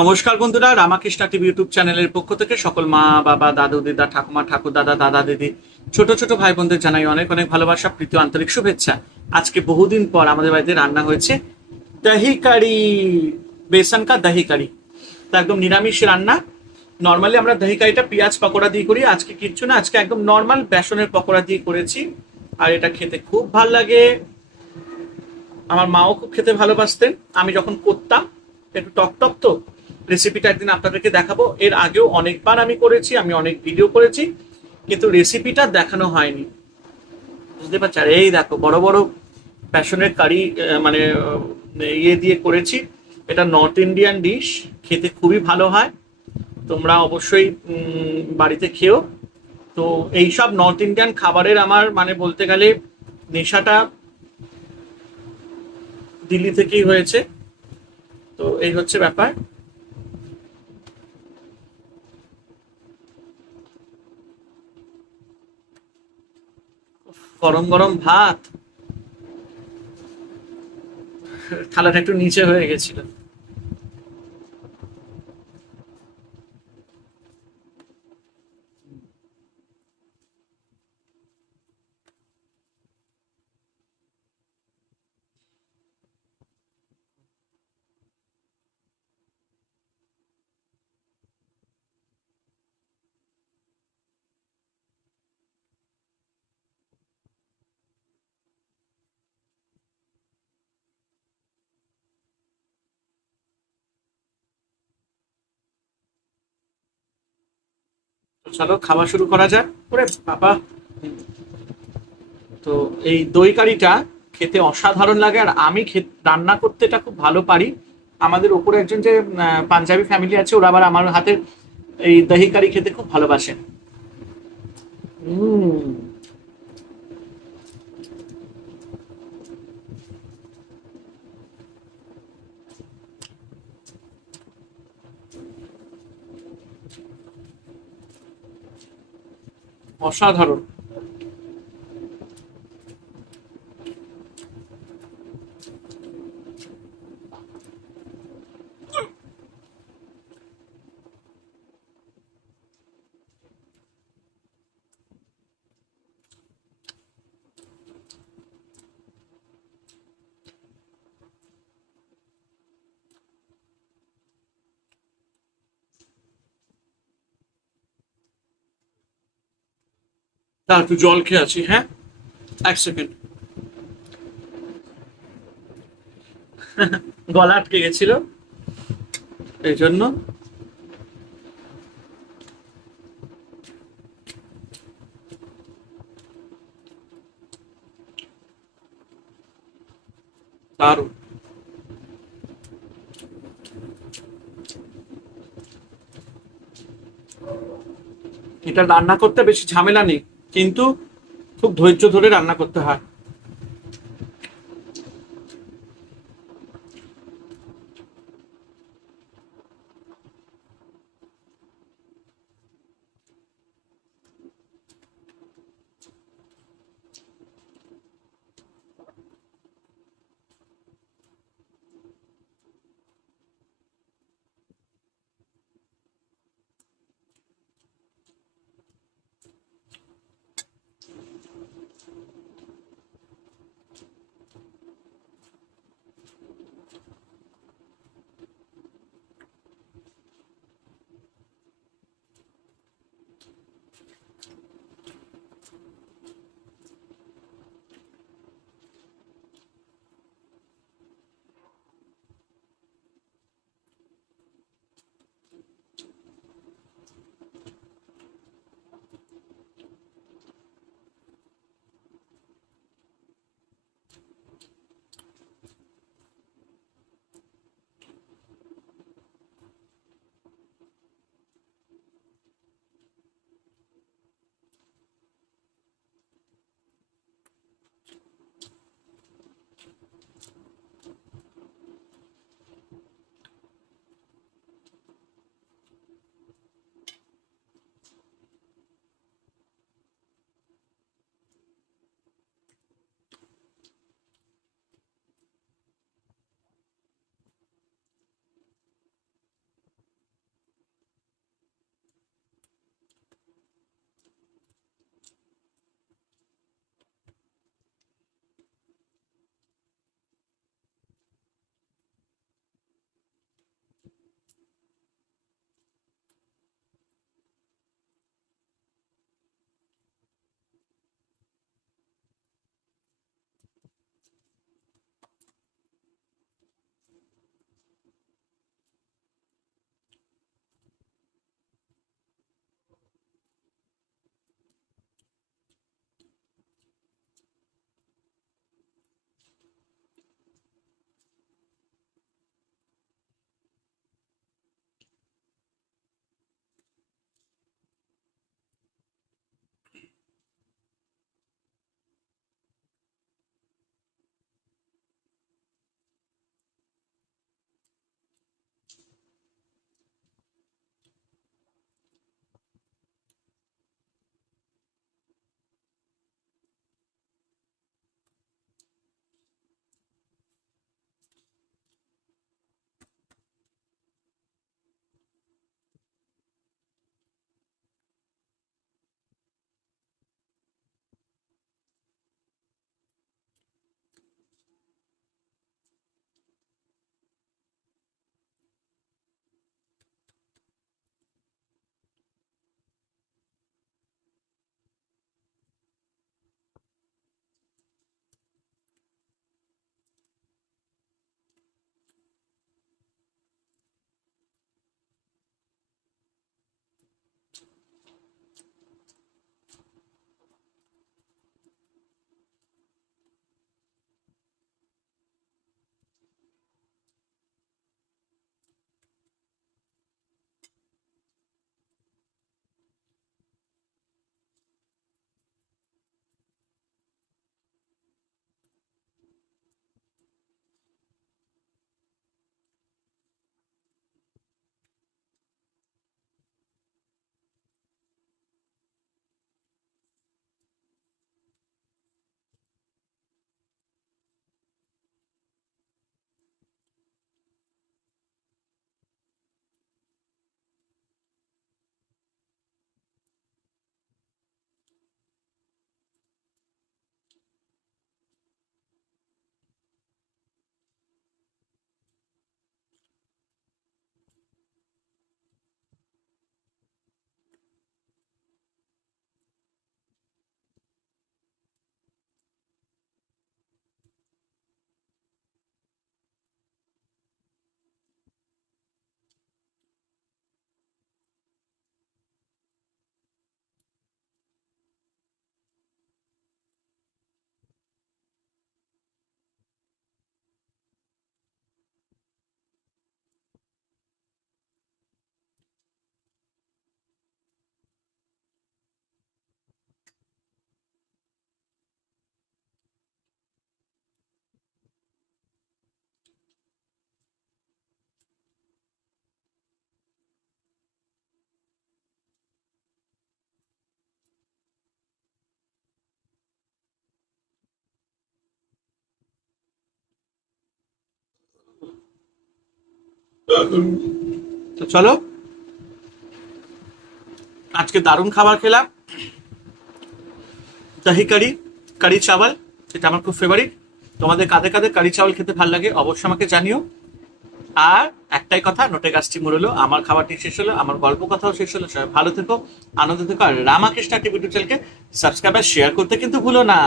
নমস্কার বন্ধুরা, Ramakrishna TV YouTube চ্যানেলের পক্ষ থেকে সকল মা বাবা, দাদু দিদা, ঠাকুমা ঠাকুর দাদা, দাদা দিদি, ছোট ছোট ভাই বোনদের জানাই অনেক অনেক ভালোবাসা, প্রীতি ও আন্তরিক শুভেচ্ছা। আজকে বহুদিন পর আমাদের বাড়িতে রান্না হয়েছে দহি কারি, বেসন কা দহি কারি। তা একদম নিরামিষ রান্না। নর্মালি আমরা দহি কারিটা পেঁয়াজ পকোড়া দিয়ে করি, আজকে কিচ্ছু না, আজকে একদম নর্মাল বেসনের পকোড়া দিয়ে করেছি। আর এটা খেতে খুব ভাল লাগে। আমার মাও খুব খেতে ভালোবাসতেন আমি যখন করতাম। একটু টক টক তো। রেসিপিটা একদিন আপনাদেরকে দেখাবো। এর আগেও অনেকবার আমি করেছি, আমি অনেক ভিডিও করেছি, কিন্তু রেসিপিটা দেখানো হয়নি। বুঝতে পারছি। আর এই দেখো বড় বড় প্যাশনের কারি, মানে ইয়ে দিয়ে করেছি। এটা নর্থ ইন্ডিয়ান ডিশ, খেতে খুবই ভালো হয়। তোমরা অবশ্যই বাড়িতে খেও। তো এইসব নর্থ ইন্ডিয়ান খাবারের আমার মানে বলতে গেলে নেশাটা দিল্লি থেকেই হয়েছে। তো এই হচ্ছে ব্যাপার। গরম গরম ভাত, থালাটা একটু নিচে হয়ে গেছিল। তো চলো খাওয়া শুরু করা যাক। ওরে বাবা! তো এই দই কারিটা খেতে অসাধারণ লাগে, আর আমি রান্না করতে এটা খুব ভালো পারি। আমাদের ওপরে একজন যে পাঞ্জাবি ফ্যামিলি আছে, ওরা আবার আমার হাতের এই দহি কারি খেতে খুব ভালোবাসে। উম অসাধারণ। তা একটু জল খেয়ে আছি, হ্যাঁ। এক সেকেন্ড। গলা আটকে গেছিল, এই জন্য। দারুণ। এটা রান্না করতে বেশি ঝামেলা নেই, কিন্তু খুব ধৈর্য ধরে রান্না করতে হয়। তো চলো, আজকে দারুণ খাবার খেলাম, দহি কারি, কারি চাওয়াল, যেটা আমার খুব ফেভারিট। তোমাদের কাঁধে কাঁধে কারি চাওয়াল খেতে ভালো লাগে অবশ্যই আমাকে জানিও। আর একটাই কথা, নোটে গাছটি মরলো, আমার খাবারটি শেষ হলো, আমার গল্প কথাও শেষ হলো। সবাই ভালো থেকো, আনন্দ থেকো, আর রামাকৃষ্ণ টিভি ইউটিউব চ্যানেলকে সাবস্ক্রাইব আর শেয়ার করতে কিন্তু ভুলো না।